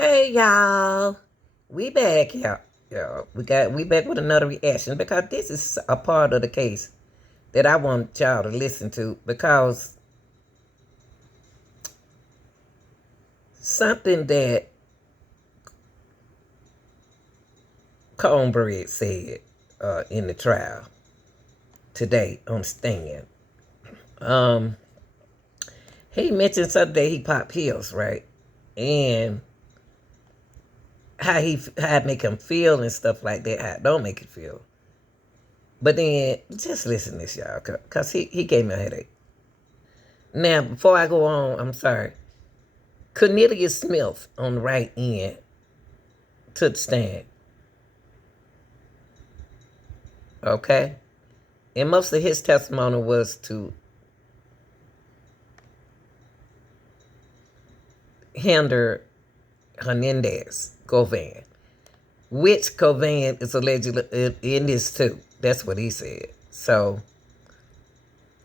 Hey y'all, we back, y'all. We back with another reaction because this is a part of the case that I want y'all to listen to because something that Cornbread said in the trial today on stand. Um, he mentioned something that he popped pills, right? And how it make him feel and stuff like that. How it don't make it feel. But then just listen to this, y'all, cause he gave me a headache. Now, before I go on, I'm sorry. Cornelius Smith on the right end took the stand. Okay? And most of his testimony was to hinder Hernandez, Govan. Which Govan is allegedly in this too. That's what he said. So,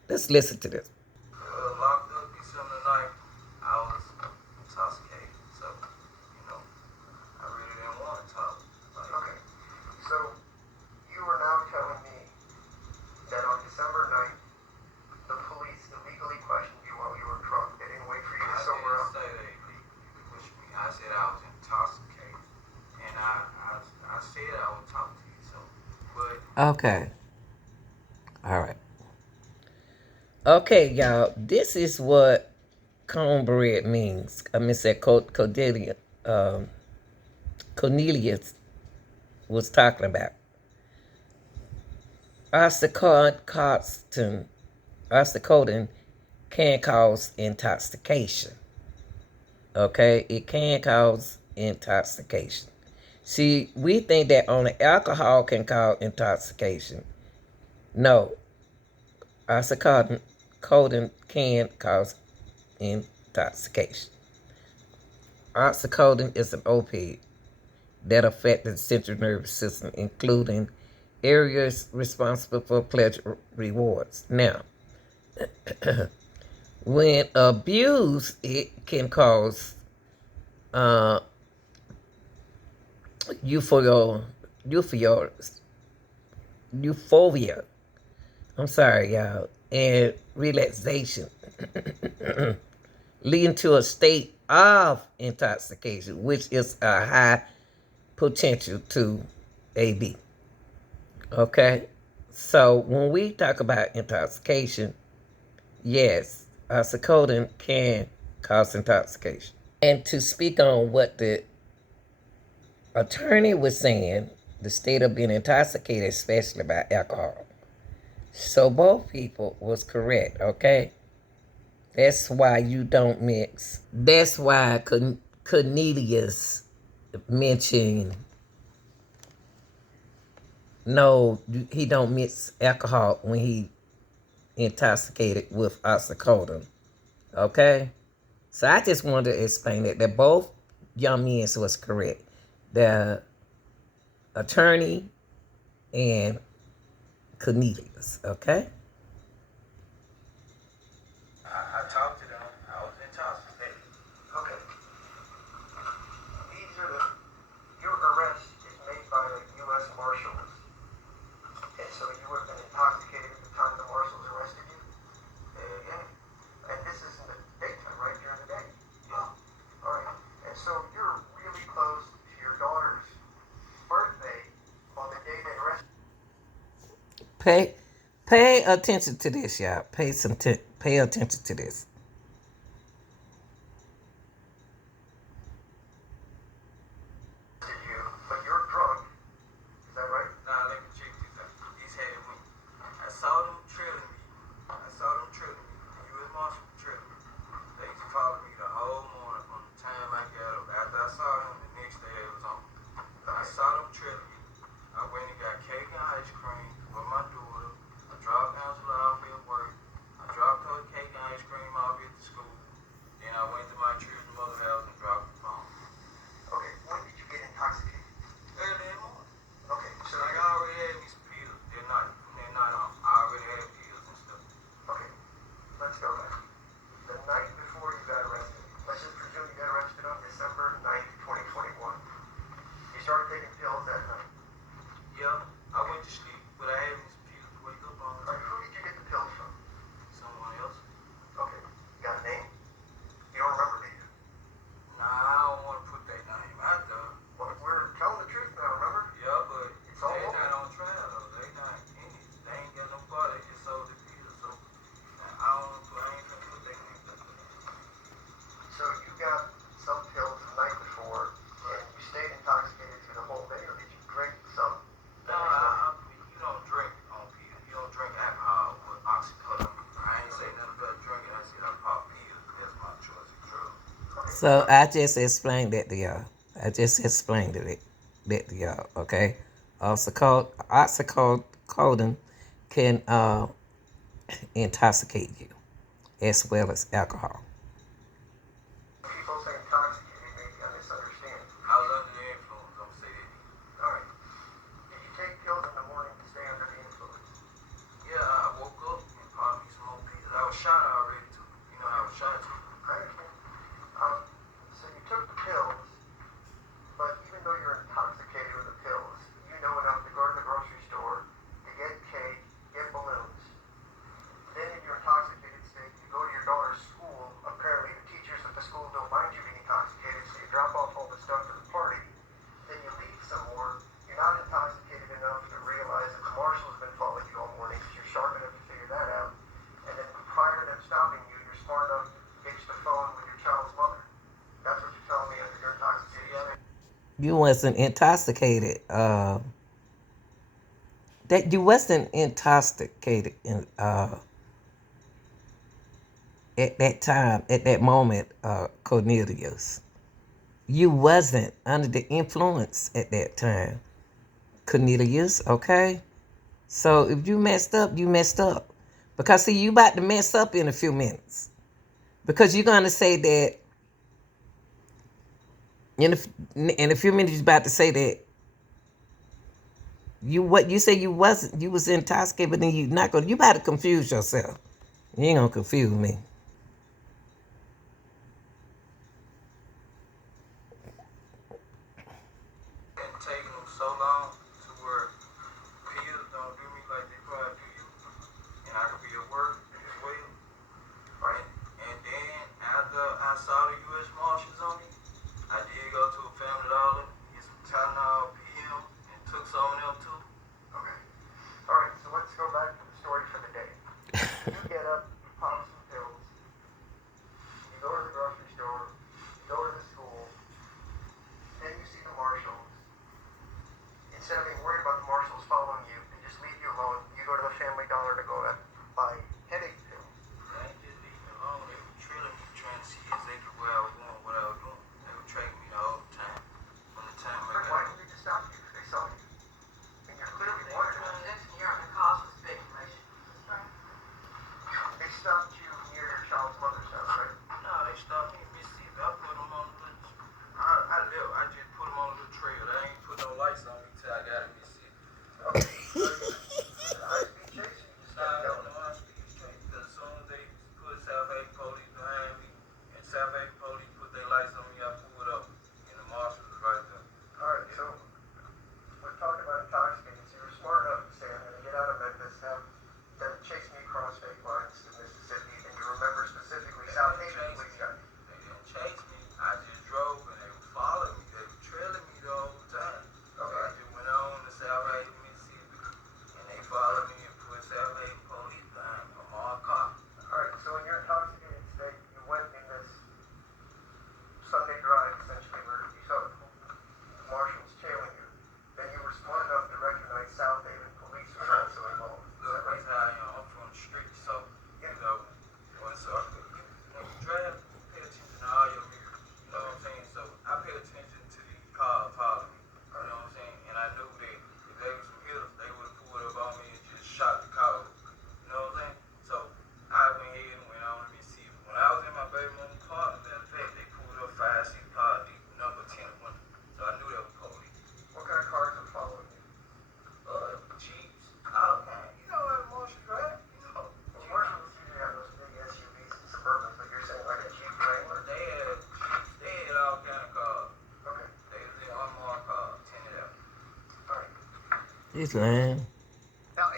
let's listen to this. Locked up December 9th, I was intoxicated, so, I really didn't want to talk. Okay, so you are now telling me that on December 9th, the police illegally questioned you while you were drunk. They didn't wait for you to sober up. I didn't say they illegally pushed me. I said I was intoxicated, and I said I would talk to you, so, but... Okay. All right. Okay, y'all. This is what cornbread means. I mean, said Cornelius was talking about. Oxycodin can cause intoxication. Okay, it can cause intoxication. See, we think that only alcohol can cause intoxication. No, oxycodin can cause intoxication. Oxycodin is an opioid that affects the central nervous system, including areas responsible for pleasure rewards. Now, when abused, it can cause euphoria. I'm sorry, y'all, and relaxation, leading to a state of intoxication, which is a high potential to AB. Okay? So when we talk about intoxication, yes, oxycodin can cause intoxication. And to speak on what the attorney was saying, the state of being intoxicated, especially by alcohol. So both people was correct, okay? That's why you don't mix. That's why Cornelius mentioned, no, he don't mix alcohol when he intoxicated with oxycodin, okay? So I just wanted to explain that both young men was correct. The attorney and Cornelius, okay? I talked to them. I was intoxicated. Okay. Your arrest is made by the U.S. Marshals. And so you would have been intoxicated at the time the Marshals arrested you? Yeah. And this is in the daytime, right? During the day? Yeah. All right. And so you're really close to your daughter's birthday on the day they arrested you. Pay attention to this, y'all. Pay attention to this. But you're drunk. Is that right? Nah, let me check this out. These had me. I saw them trailing me. The U.S. Marshal trailing me. They used to follow me the whole morning from the time I got up. After I saw them, the next day it was on. I saw them trailing me. I went and got cake and ice cream for my daughter. I dropped Angela off at work. I dropped her cake and ice cream off So I just explained that to y'all. I just explained that to y'all. Okay. Oxycodin can intoxicate you as well as alcohol. People say intoxicated, maybe I misunderstand. I was under the influence, I'm saying. Alright. Did you take pills in the morning to stay under the influence? Yeah, I woke up and probably smoked pieces. I was shot already too. You know, I was shot too. I understand. So you took the pills, but even though you're intoxicated with the pills, you know enough to go to the grocery store, to get cake, get balloons. Then in your intoxicated state, you go to your daughter's school. Apparently the teachers at the school don't mind you being intoxicated, so you drop off all the stuff to the party. Then you leave some more. You're not intoxicated enough to realize that the marshal has been following you all morning because you're sharp enough to figure that out. And then prior to them stopping you, you're smart enough to ditch the phone with your child's mother. That's what you're telling me under your intoxicated state. You wasn't intoxicated. That you wasn't intoxicated at that time, at that moment, Cornelius. You wasn't under the influence at that time, Cornelius. Okay. So if you messed up, you messed up. Because see, you about to mess up in a few minutes. Because you're gonna say that in a few minutes you're about to say that you say you was intoxicated, but then you about to confuse yourself. You ain't gonna confuse me. Been taking them so long to where pills don't do me like they probably do you. And I could be at work as well. Right? And then after I saw the U.S. Marshals on me, I did go to a Family Dollar, get some Tylenol PM, and took some of them too. Okay. Alright, so let's go back to the story for the day. You get up, you pop some pills, you go to the grocery store, you go to the school, then you see the marshals. Instead of being worried about the marshals following you, they just leave you alone. You go to the Family Dollar to go buy headache pills. They ain't just leave me alone. They were drilling me, trying to see exactly where I was going, what I was doing. They were tracking me the whole time. From the time I Why got didn't they just stop you if they saw you? I mean, you're clearly They were wanted. doing this and you're on the cause for speculation. They stopped you near your child's mother's house, right? No, they stopped me in Mississippi. I put them on the I left. I just put them on the trail. They ain't put no lights on me till I got in Mississippi. Okay. High-speed chase, you just Nah, got no, I speed straight. Because as soon as they put South Haven police behind me, and South Haven police put their lights on me, I pulled up. And the marshal was right there. Alright, so we're talking about intoxicating. So you're smart enough to say, I'm going to get out of Memphis, have them chase me across state lines to Mississippi, and you remember specifically South Haven police got you. They didn't chase me. I just drove and they were following me. They were trailing me the whole time. So I just went on to South Haven, Mississippi, and they followed me and put South Haven police behind me. I'm all caught. Alright, so in your intoxicated state, you went in this Sunday drive, essentially, where you saw the marshals tailing you. Then you were smart enough to recognize South Haven police was also involved. Is Look, that right? that's how I am. I'm from the street, so, you know, when you drive, pay attention to all your mirrors. You know what I'm saying? So I pay attention to these cars following me. You know what I'm saying? And I knew that if they was some hitters, they would have pulled up on me and just shot the car. You know what I'm saying? So I went ahead and went on to Mississippi. When I was in my baby mama's car, matter of fact, they pulled up 5-6 cars deep, number 10 1. So I knew that was police. What kind of cars were following you? Jeeps, all kinds. You know how the marshals drive? You know. Well, marshals usually have those big SUVs and Suburbans, but you're saying like a Jeep Wrangler? They had Jeeps, they had all kind of cars. Okay, They was in unmarked cars, tinted out. alright. He's lying. Now,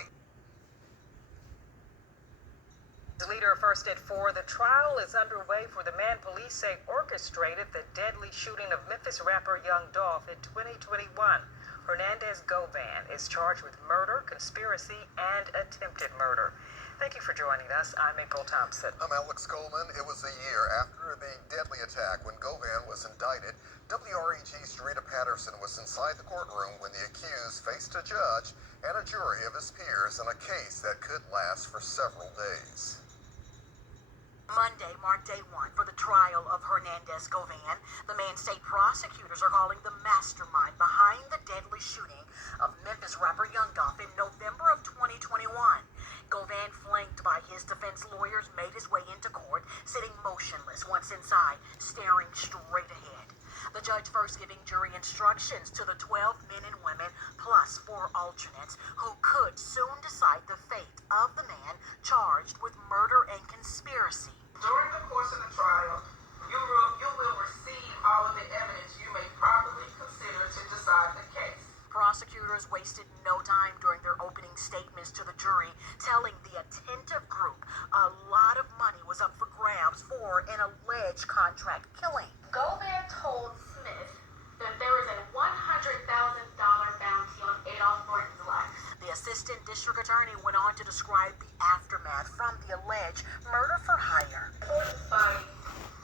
the leader of First at 4, the trial is underway for the man police say orchestrated the deadly shooting of Memphis rapper Young Dolph in 2021. Hernandez Govan is charged with murder, conspiracy, and attempted murder. Thank you for joining us. I'm April Thompson. I'm Alex Coleman. It was a year after the deadly attack when Govan was indicted. WREG's Rita Patterson was inside the courtroom when the accused faced a judge and a jury of his peers in a case that could last for several days. Monday marked day one for the trial of Hernandez Govan, the man state prosecutors are calling the mastermind behind the deadly shooting of Memphis rapper Young Dolph in November of 2021. Govan, flanked by his defense lawyers, made his way into court, sitting motionless once inside, staring straight ahead. The judge first giving jury instructions to the 12 men and women, plus 4 alternates, who could soon decide the fate of the man charged with murder and conspiracy. During the course of the trial, you will receive all of the evidence you may properly consider to decide the case. Prosecutors wasted no time during their opening statements to the jury, telling the attentive group a lot of money was up for grabs for an alleged contract killing. Govan told Smith that there is a $100,000 bounty on Adolph Norton's life. The assistant district attorney went on to describe the aftermath from the alleged murder for hire. Norton's body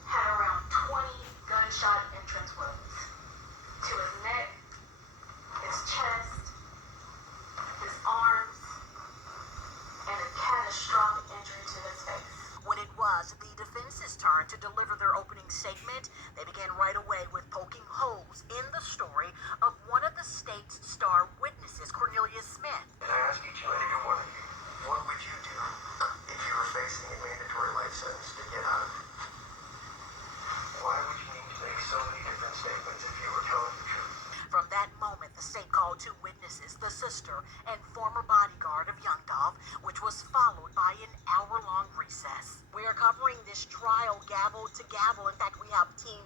had around 20 gunshot entrance wounds to his neck, his chest, his arms, and a catastrophic injury to his face. When it was the defense's turn to deliver their opening statement, they began right away with poking holes in the story of one of the state's star witnesses, Cornelius Smith. And I ask each and every one of you, what would you do if you were facing a mandatory life sentence to get out of it? Why would you need to make so many different statements if you were telling the truth? From that moment, the state called 2 witnesses, the sister and former bodyguard of Young Dolph, which was followed by an hour-long recess. We are covering this trial gavel to gavel. In fact, we have Team